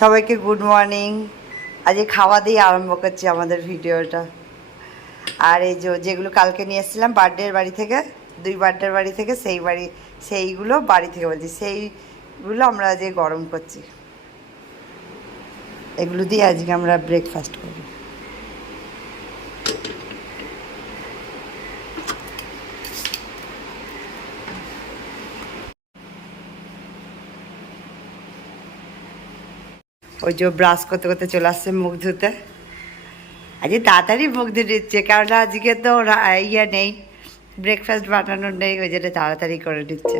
সবাইকে good morning. আজকে খাওয়া দিয়ে আরম্ভ করছি আমাদের ভিডিওটা। আর এই যেগুলো কালকে নিয়ে এসেছিলাম বার্থডের বাড়ি থেকে, 2 বার্থডের বাড়ি থেকে, সেইগুলো বাড়ি থেকে বলছি, সেইগুলো আমরা আজকে গরম করছি। এগুলো দিয়ে আজকে আমরা ব্রেকফাস্ট করি। ওই যে ব্রাশ করতে করতে চলে আসছে মুখ ধুতে। আজকে তাড়াতাড়ি মুখ ধুয়ে দিচ্ছে, কারণ আজকে তো ইয়ে নেই, ব্রেকফাস্ট বানানোর নেই, ওই জন্য তাড়াতাড়ি করে দিচ্ছে।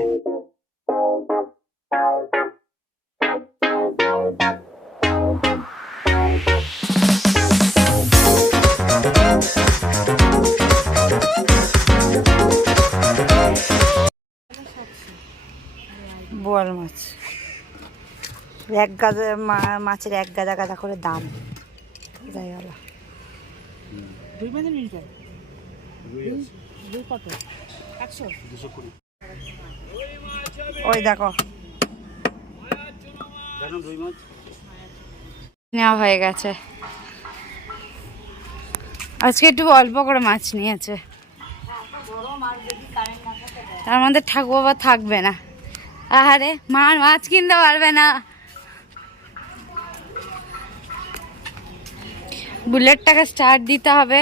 বোয়াল মাছ, এক গাদা মাছের 1 গাদা গাদা করে দাম। যাই হলো ওই দেখো নেওয়া হয়ে গেছে। আজকে একটু অল্প করে মাছ নিয়েছে, তার মধ্যে ঠাকুর বাবা থাকবে না। আরে মাছ কিনতে পারবে না। বুলেটটাকে স্টার্ট দিতে হবে।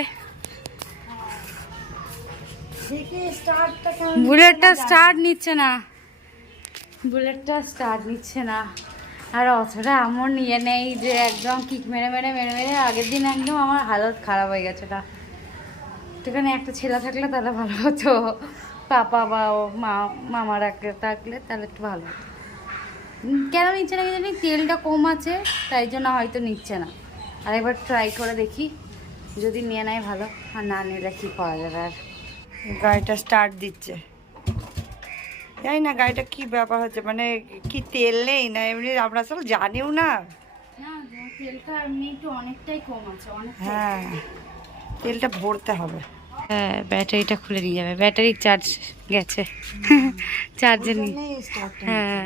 বুলেটটা স্টার্ট নিচ্ছে না, আর অতটা আমার নিয়ে নেই যে একদম কিক মেরে আগের দিন একদম আমার হালত খারাপ হয়ে গেছে। একটুখানি একটা ছেলে থাকলে তাহলে ভালো হতো, পাপা বা মামারা থাকলে তাহলে একটু ভালো হতো। কেন নিচ্ছে না জানি, তেলটা কম আছে তাই জন্য হয়তো নিচ্ছে না। আর একবার ট্রাই করে দেখি, যদি নিয়ে নেয় ভালো, আর না নিলে কী করা যাবে। আর গাড়িটা স্টার্ট দিচ্ছে, জানি না গাড়িটা কি ব্যাপার হচ্ছে, মানে কি তেল নেই না এমনি, আমরা আসলে জানিও না। তেলটা এমনি একটু অনেকটাই কম আছে, হ্যাঁ তেলটা ভরতে হবে। হ্যাঁ ব্যাটারিটা খুলে নিয়ে যাবে, ব্যাটারি চার্জ গেছে, চার্জে নিয়ে। হ্যাঁ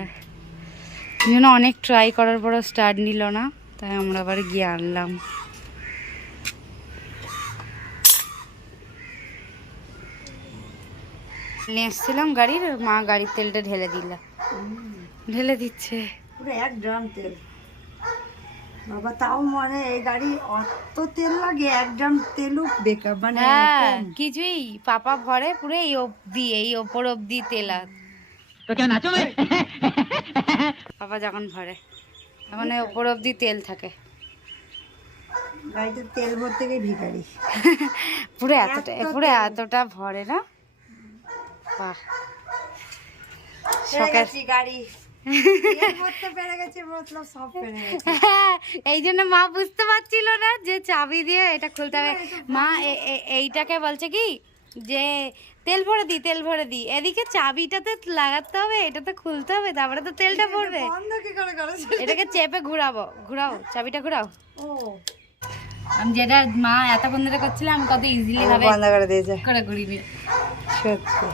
এই জন্য অনেক ট্রাই করার পরও স্টার্ট নিল না, তাই আমরা আবার গিয়ে আনলাম। নিয়ে এসেছিলাম গাড়ির, মা গাড়ির তেলটা ঢেলে দিচ্ছে পুরো 1 ড্রাম তেল। বাবা তাও মানে এই গাড়ি অত তেল লাগে, 1 ড্রাম তেলও বেকার, মানে কিছুই পাপা ভরে পুরো এই ওপর অব্দি তেল। পাপা যখন ভরে তখন ওপর অব্দি তেল থাকে। গাড়িতে তেল ভরতে গিয়ে ভিখারি পুরো এতটা ভরে না। বাহ গাড়ি এই জন্য মা বুঝতে পারছিল না যে চাবি দিয়ে এটা খুলতে হবে। মা এইটাকে বলছে কি যে তেল ভরে দি, এদিকে চাবিটাতে লাগাতে হবে, এটাতে খুলতে হবে, তারপরে তো তেলটা পড়বে। এটাকে চেপে ঘুরাও, চাবিটা ঘুরাও। আমি যেটা মা এতক্ষণ ধরে করছিলাম, কত ইজিলি ভাবে বন্ধ করে দিয়েছে, করে ঘুরিয়ে। সত্যি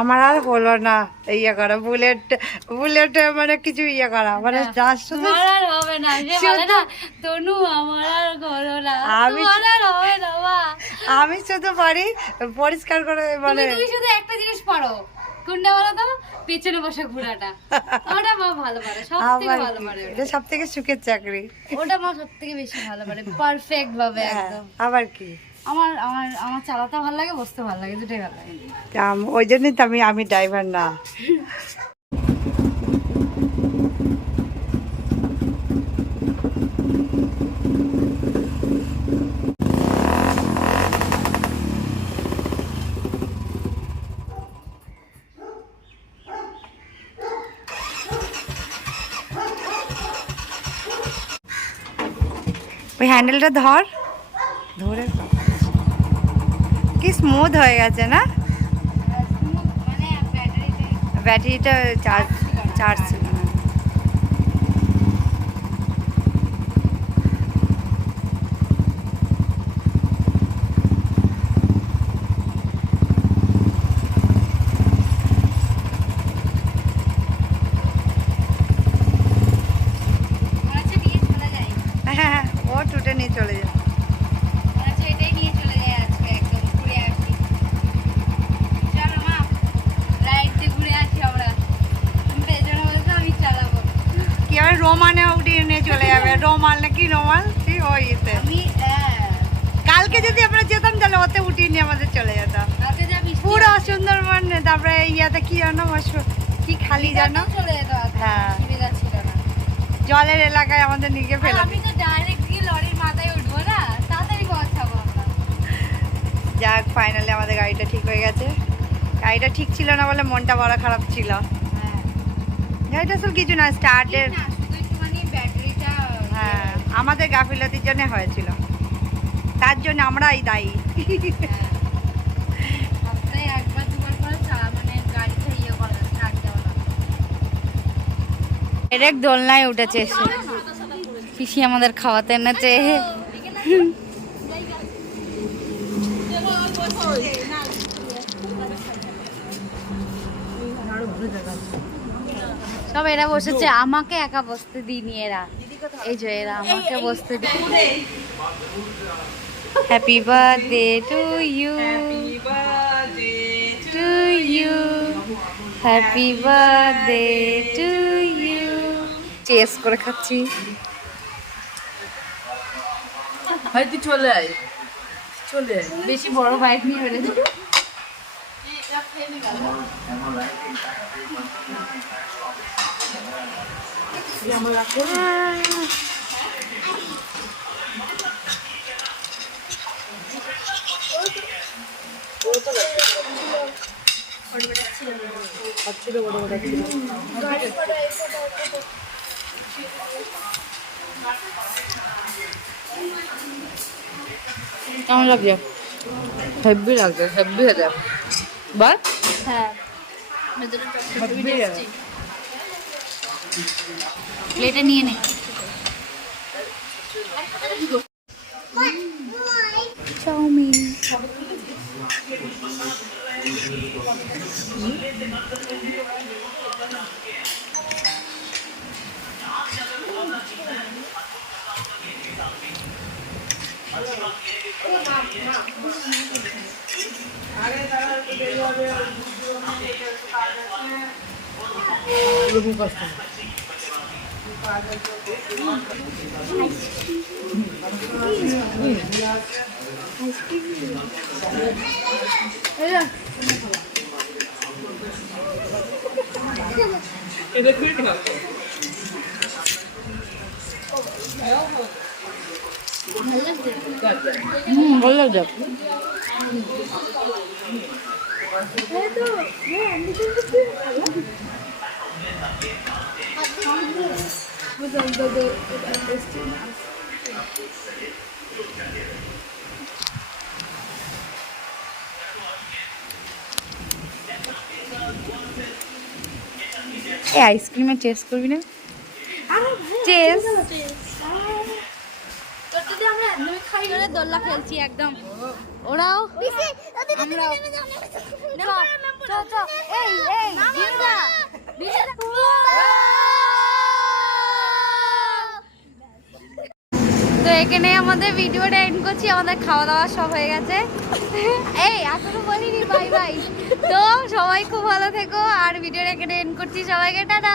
আমার আর হলো না ইয়ে করা, বুলেট মানে কিছু ইয়ে করা, মানে হবে না তনু, আমার আর হলো না, আমি শুধু পারি পরিষ্কার করে, মানে তুমি শুধু একটা জিনিস পারো, কোনটা বলো তো? পেছনে বসে ঘোরাটা, ওটা মা ভালো পারে, সবথেকে ভালো পারে, এটা সবথেকে সুখের চাকরি, ওটা মা সবথেকে বেশি ভালো পারে, পারফেক্ট ভাবে একদম। আবার কি আমার চালাতে ভালো লাগে, বসতে ভালো লাগে, দুটোই ভালো লাগে। ওই জন্যই তো আমি ড্রাইভার না। ওই হ্যান্ডেলটা ধরে কি স্মুথ হয়ে গেছে না, ব্যাটারিটা চার্জ ছিল না। রমাল নাকি রমাল ঠিক ওইতে কালকে যদি আমরা যেতাম তাহলে ওতে উঠিয়ে নিয়ে আমাদের চলে যেতাম পুরো সুন্দরবন। তারপরে ইয়াতে কি জানো কি খালি জানো হ্যাঁ জলের এলাকায় আমাদের নিয়ে ফেলে। আমি তো ডাইরেক্ট গিয়ে লরির মাথায় উঠবো না, তাড়াতাড়ি পৌঁছাবো আমরা। যাক ফাইনালি আমাদের গাড়িটা ঠিক হয়ে গেছে। গাড়িটা ঠিক ছিল না বলে মনটা বড় খারাপ ছিল। গাড়িটা আসলে কিছু না, স্টার্টের হ্যাঁ আমাদের গাফিলতির জন্য হয়েছিল, তার জন্য আমরাই দায়ী। ডাইরেক্ট দোলনায় উঠেছে এসে পিসি আমাদের খাওয়াতে এনেছে। সব এরা বসেছে, আমাকে একা বসতে দিইনি এরা, এই যে এরা আমাকে বসতে দিই। Happy birthday to you, to you, happy birthday to you. Chase করে খাচ্ছি। ভাই তুই চলে আয়, চলে আয়। বেশি বড় বাইক নিয়ে বেড়েছে। কেমন লাগছে? হেভি লাগছে, হেভি হয়ে বাট হ্যাঁ প্লেটে নিয়ে নে। চাউমিন ভালো লাগছে। এই আইসক্রিমের টেস্ট করবি না? টেস্ট দোল্লা খেলছি একদম, ওরাও আমরাও। তো এখানে আমাদের ভিডিওটা এন্ড করছি, আমাদের খাওয়া দাওয়া সব হয়ে গেছে। এই এখনো বলিনি বাই বাই। তো সবাই খুব ভালো থেকো, আর ভিডিওটা এখানে এন্ড করছি, সবাইকে টাটা।